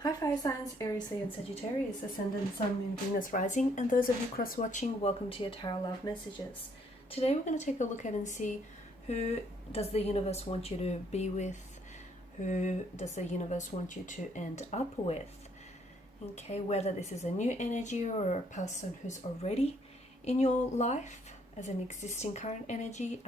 Hi Fire Signs, Aries, Leo and Sagittarius, Ascendant, Sun, Moon, Venus, Rising, and those of you cross-watching, welcome to your Tarot Love Messages. Today we're going to take a look at and see who does the universe want you to be with, who does the universe want you to end up with. Okay, whether this is a new energy or a person who's already in your life as an existing current energy.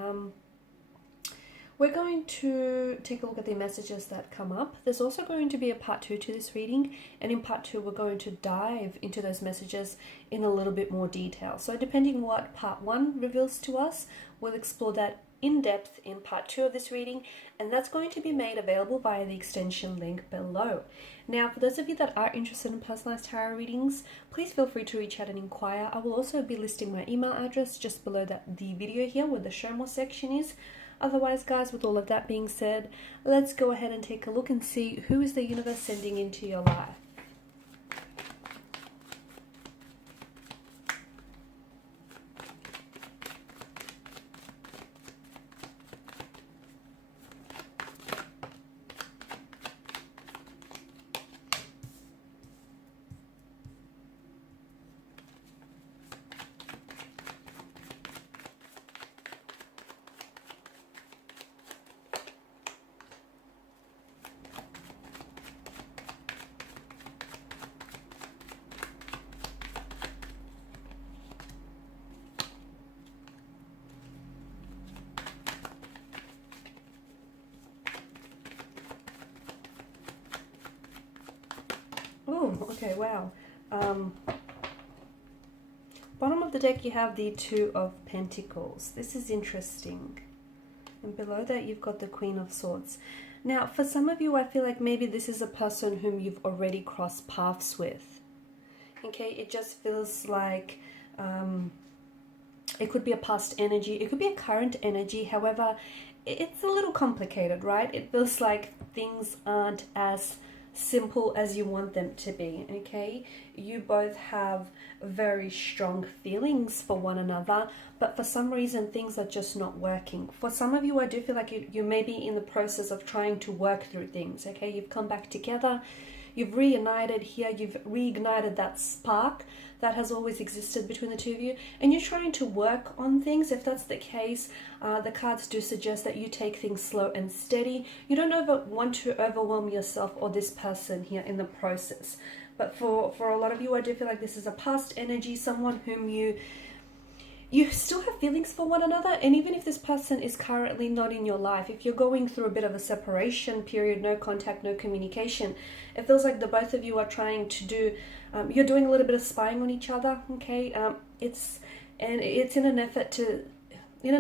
We're going to take a look at the messages that come up. There's also going to be a part 2 to this reading, and in part 2 we're going to dive into those messages in a little bit more detail. So depending what part 1 reveals to us, we'll explore that in depth in part 2 of this reading, and that's going to be made available via the extension link below. Now, for those of you that are interested in personalized tarot readings, please feel free to reach out and inquire. I will also be listing my email address just below the video here where the show more section is. Otherwise, guys, with all of that being said, let's go ahead and take a look and see who is the universe sending into your life. Oh, okay, wow. Bottom of the deck you have the Two of Pentacles. This is interesting. And below that you've got the Queen of Swords. Now, for some of you, I feel like maybe this is a person whom you've already crossed paths with. Okay, it just feels like it could be a past energy. It could be a current energy. However, it's a little complicated, right? It feels like things aren't as simple as you want them to be. Okay, you both have very strong feelings for one another, but for some reason things are just not working. For some of you, I do feel like you may be in the process of trying to work through things. Okay, you've come back together, you've reunited here, you've reignited that spark that has always existed between the two of you, and you're trying to work on things. If that's the case, the cards do suggest that you take things slow and steady. You don't want to overwhelm yourself or this person here in the process. But for a lot of you, I do feel like this is a past energy, someone whom you still have feelings for one another. And even if this person is currently not in your life, if you're going through a bit of a separation period, no contact, no communication, it feels like the both of you are trying to do, you're doing a little bit of spying on each other. Okay, it's in an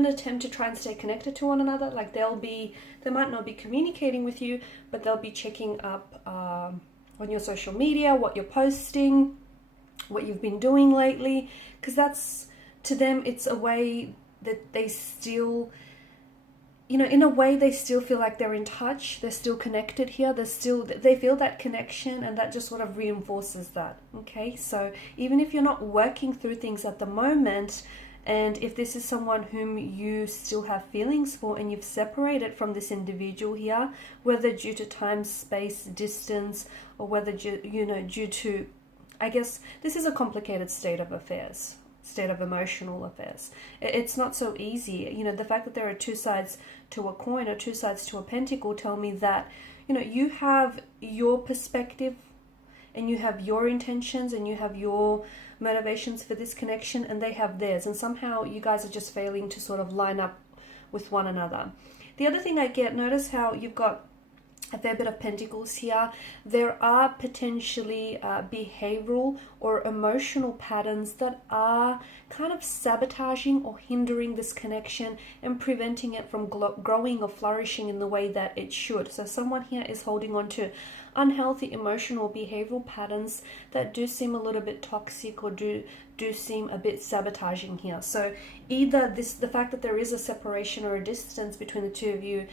attempt to try and stay connected to one another. Like they might not be communicating with you, but they'll be checking up on your social media, what you're posting, what you've been doing lately, because that's, to them, it's a way that they still, in a way they still feel like they're in touch, they're still connected here, they feel that connection, and that just sort of reinforces that. Okay, so even if you're not working through things at the moment, and if this is someone whom you still have feelings for and you've separated from this individual here, whether due to time, space, distance, or whether due to, I guess this is a complicated state of affairs, state of emotional affairs. It's not so easy. The fact that there are two sides to a coin or two sides to a pentacle tell me that, you have your perspective and you have your intentions and you have your motivations for this connection, and they have theirs, and somehow you guys are just failing to sort of line up with one another. The other thing I get, notice how you've got a fair bit of pentacles here. There are potentially behavioral or emotional patterns that are kind of sabotaging or hindering this connection and preventing it from growing or flourishing in the way that it should. So someone here is holding on to unhealthy emotional behavioral patterns that do seem a little bit toxic or do seem a bit sabotaging here. So either the fact that there is a separation or a distance between the two of you,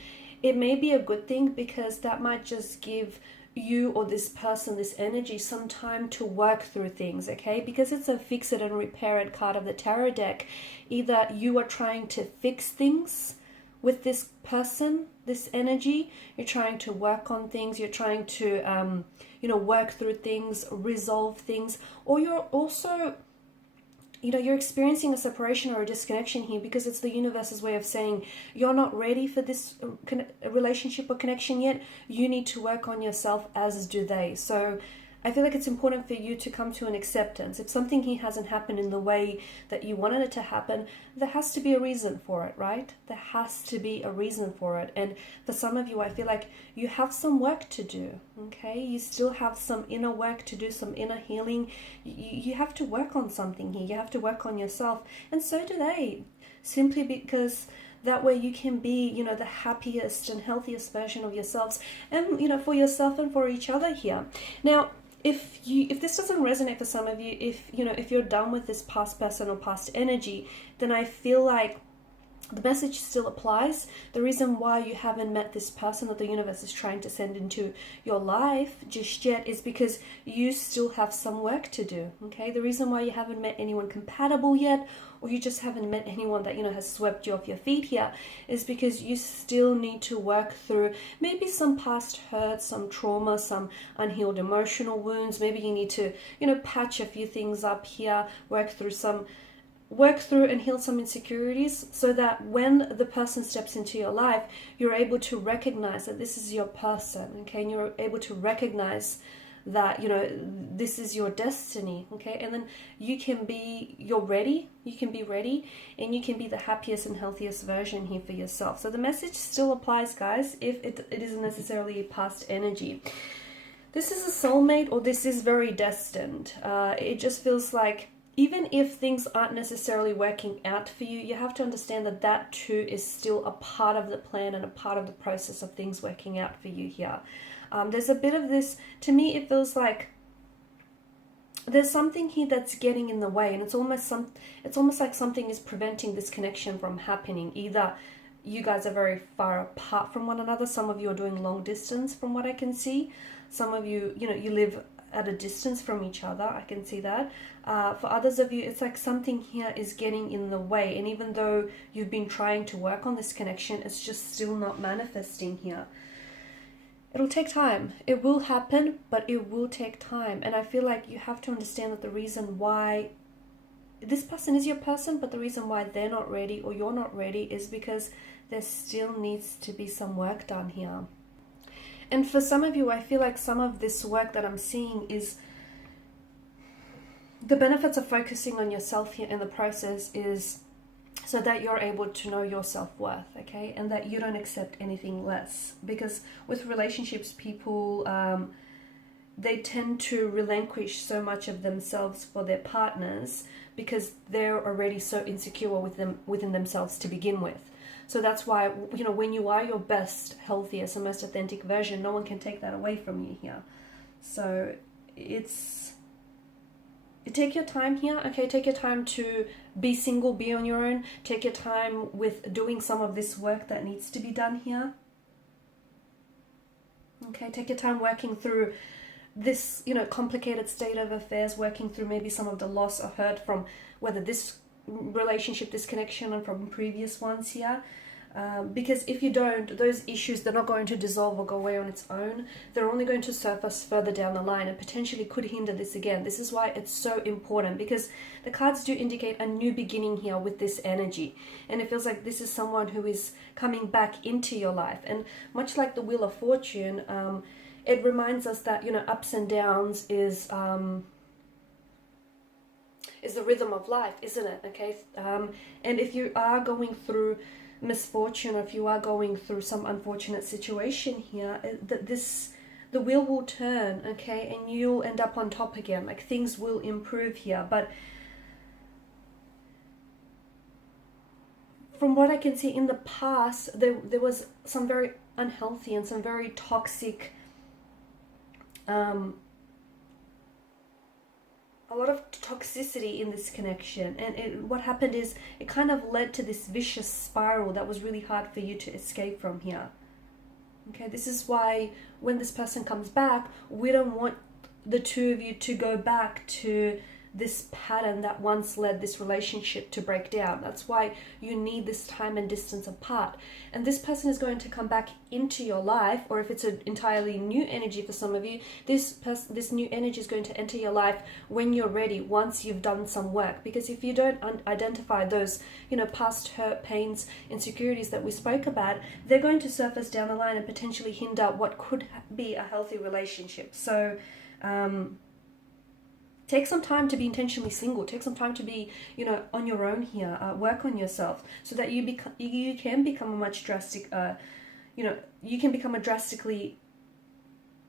it may be a good thing, because that might just give you or this person, this energy, some time to work through things. Okay, because it's a fix it and repair it card of the tarot deck. Either you are trying to fix things with this person this energy. You're trying to work on things, you're trying to work through things, resolve things, or you're also you're experiencing a separation or a disconnection here because it's the universe's way of saying you're not ready for this relationship or connection yet. You need to work on yourself, as do they. So I feel like it's important for you to come to an acceptance. If something here hasn't happened in the way that you wanted it to happen, there has to be a reason for it, right? There has to be a reason for it. And for some of you, I feel like you have some work to do, okay? You still have some inner work to do, some inner healing. You have to work on something here. You have to work on yourself. And so do they, simply because that way you can be, the happiest and healthiest version of yourselves and, for yourself and for each other here. Now, if this doesn't resonate for some of you, if you're done with this past person or past energy, then I feel like the message still applies. The reason why you haven't met this person that the universe is trying to send into your life just yet is because you still have some work to do, okay? The reason why you haven't met anyone compatible yet, or you just haven't met anyone that, has swept you off your feet here, is because you still need to work through maybe some past hurt, some trauma, some unhealed emotional wounds. Maybe you need to, patch a few things up here, work through and heal some insecurities, so that when the person steps into your life, you're able to recognize that this is your person, okay? And you're able to recognize that, this is your destiny, okay? And then you're ready, you can be ready, and you can be the happiest and healthiest version here for yourself. So the message still applies, guys, if it isn't necessarily past energy. This is a soulmate, or this is very destined. It just feels like, even if things aren't necessarily working out for you, you have to understand that that too is still a part of the plan and a part of the process of things working out for you here. There's a bit of this, to me it feels like there's something here that's getting in the way, and it's almost like something is preventing this connection from happening. Either you guys are very far apart from one another. Some of you are doing long distance from what I can see. Some of you, you live at a distance from each other. I can see that. For others of you, it's like something here is getting in the way. And even though you've been trying to work on this connection, it's just still not manifesting here. It'll take time. It will happen, but it will take time. And I feel like you have to understand that the reason why this person is your person, but the reason why they're not ready or you're not ready is because there still needs to be some work done here. And for some of you, I feel like some of this work that I'm seeing is the benefits of focusing on yourself here in the process is so that you're able to know your self-worth, okay? And that you don't accept anything less. Because with relationships, people, they tend to relinquish so much of themselves for their partners because they're already so insecure within themselves to begin with. So that's why, when you are your best, healthiest, and most authentic version, no one can take that away from you here. So take your time here, okay? Take your time to be single, be on your own. Take your time with doing some of this work that needs to be done here. Okay, take your time working through this, complicated state of affairs, working through maybe some of the loss or hurt from whether this relationship, this connection, and from previous ones here. Because if you don't, those issues, they're not going to dissolve or go away on its own. They're only going to surface further down the line and potentially could hinder this again. This is why it's so important, because the cards do indicate a new beginning here with this energy. And it feels like this is someone who is coming back into your life. And much like the Wheel of Fortune, it reminds us that, ups and downs is the rhythm of life, isn't it? Okay. And if you are going through misfortune, or if you are going through some unfortunate situation here, the wheel will turn, okay, and you'll end up on top again. Like, things will improve here. But from what I can see in the past, there was some very unhealthy and some very toxic a lot of toxicity in this connection, and what happened is it kind of led to this vicious spiral that was really hard for you to escape from here. Okay, this is why when this person comes back, we don't want the two of you to go back to this pattern that once led this relationship to break down. That's why you need this time and distance apart. And this person is going to come back into your life, or if it's an entirely new energy for some of you, this new energy is going to enter your life when you're ready, once you've done some work. Because if you don't identify those, past hurt, pains, insecurities that we spoke about, they're going to surface down the line and potentially hinder what could be a healthy relationship. So take some time to be intentionally single. Take some time to be, on your own here. Work on yourself so that you can become a much you can become a drastically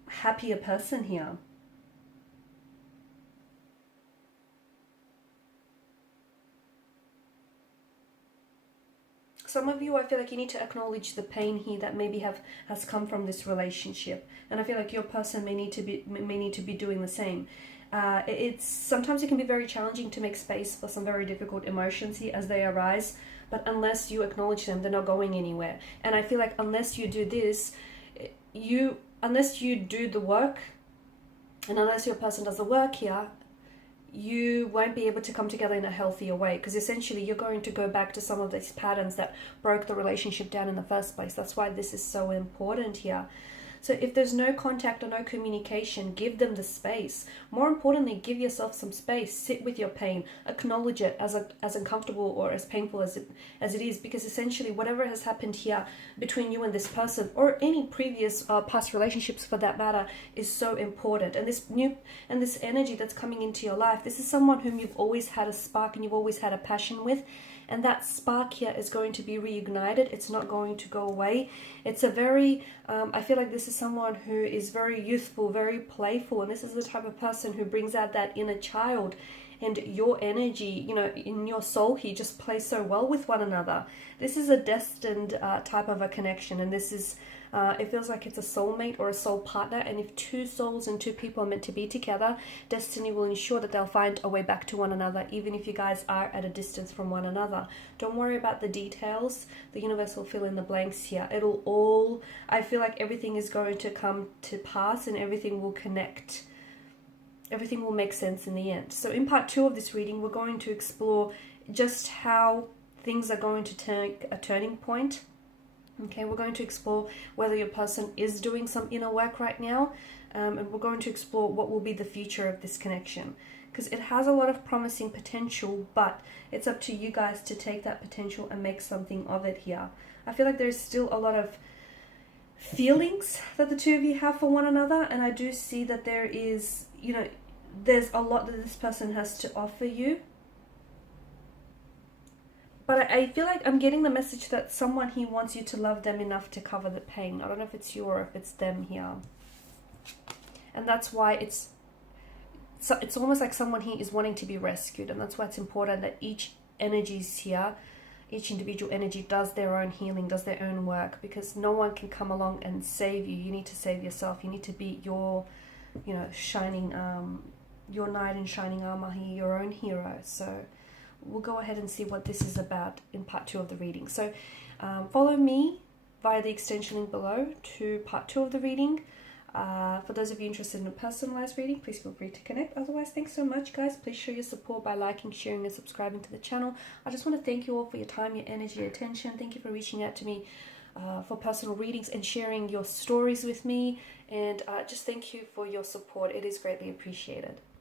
happier person here. Some of you, I feel like you need to acknowledge the pain here that maybe has come from this relationship, and I feel like your person may need to be doing the same. Sometimes it can be very challenging to make space for some very difficult emotions here as they arise, but unless you acknowledge them, they're not going anywhere. And I feel like unless you do this, unless you do the work, and unless your person does the work here, you won't be able to come together in a healthier way, because essentially you're going to go back to some of these patterns that broke the relationship down in the first place. That's why this is so important here. So if there's no contact or no communication, give them the space. More importantly, give yourself some space. Sit with your pain. Acknowledge it as uncomfortable or as painful as it is, because essentially whatever has happened here between you and this person, or any previous past relationships for that matter, is so important. And this energy that's coming into your life, this is someone whom you've always had a spark and you've always had a passion with. And that spark here is going to be reignited. It's not going to go away. It's a very, I feel like this is someone who is very youthful, very playful. And this is the type of person who brings out that inner child. And your energy, in your soul here, just plays so well with one another. This is a destined type of a connection. And this is, it feels like it's a soulmate or a soul partner. And if two souls and two people are meant to be together, destiny will ensure that they'll find a way back to one another, even if you guys are at a distance from one another. Don't worry about the details. The universe will fill in the blanks here. I feel like everything is going to come to pass and everything will connect. Everything will make sense in the end. So in part 2 of this reading, we're going to explore just how things are going to take a turning point. Okay, we're going to explore whether your person is doing some inner work right now, and we're going to explore what will be the future of this connection, because it has a lot of promising potential, but it's up to you guys to take that potential and make something of it here. I feel like there's still a lot of feelings that the two of you have for one another, and I do see that there is, there's a lot that this person has to offer you. But I feel like I'm getting the message that someone here wants you to love them enough to cover the pain. I don't know if it's you or if it's them here. And that's why it's almost like someone here is wanting to be rescued. And that's why it's important that each energy is here. Each individual energy does their own healing, does their own work, because no one can come along and save you. You need to save yourself. You need to be your, shining, your knight in shining armor here, your own hero. So we'll go ahead and see what this is about in part 2 of the reading. So follow me via the extension link below to part 2 of the reading. For those of you interested in a personalized reading, please feel free to connect. Otherwise, thanks so much, guys. Please show your support by liking, sharing, and subscribing to the channel. I just want to thank you all for your time, your energy, your attention. Thank you for reaching out to me for personal readings and sharing your stories with me. And just thank you for your support. It is greatly appreciated.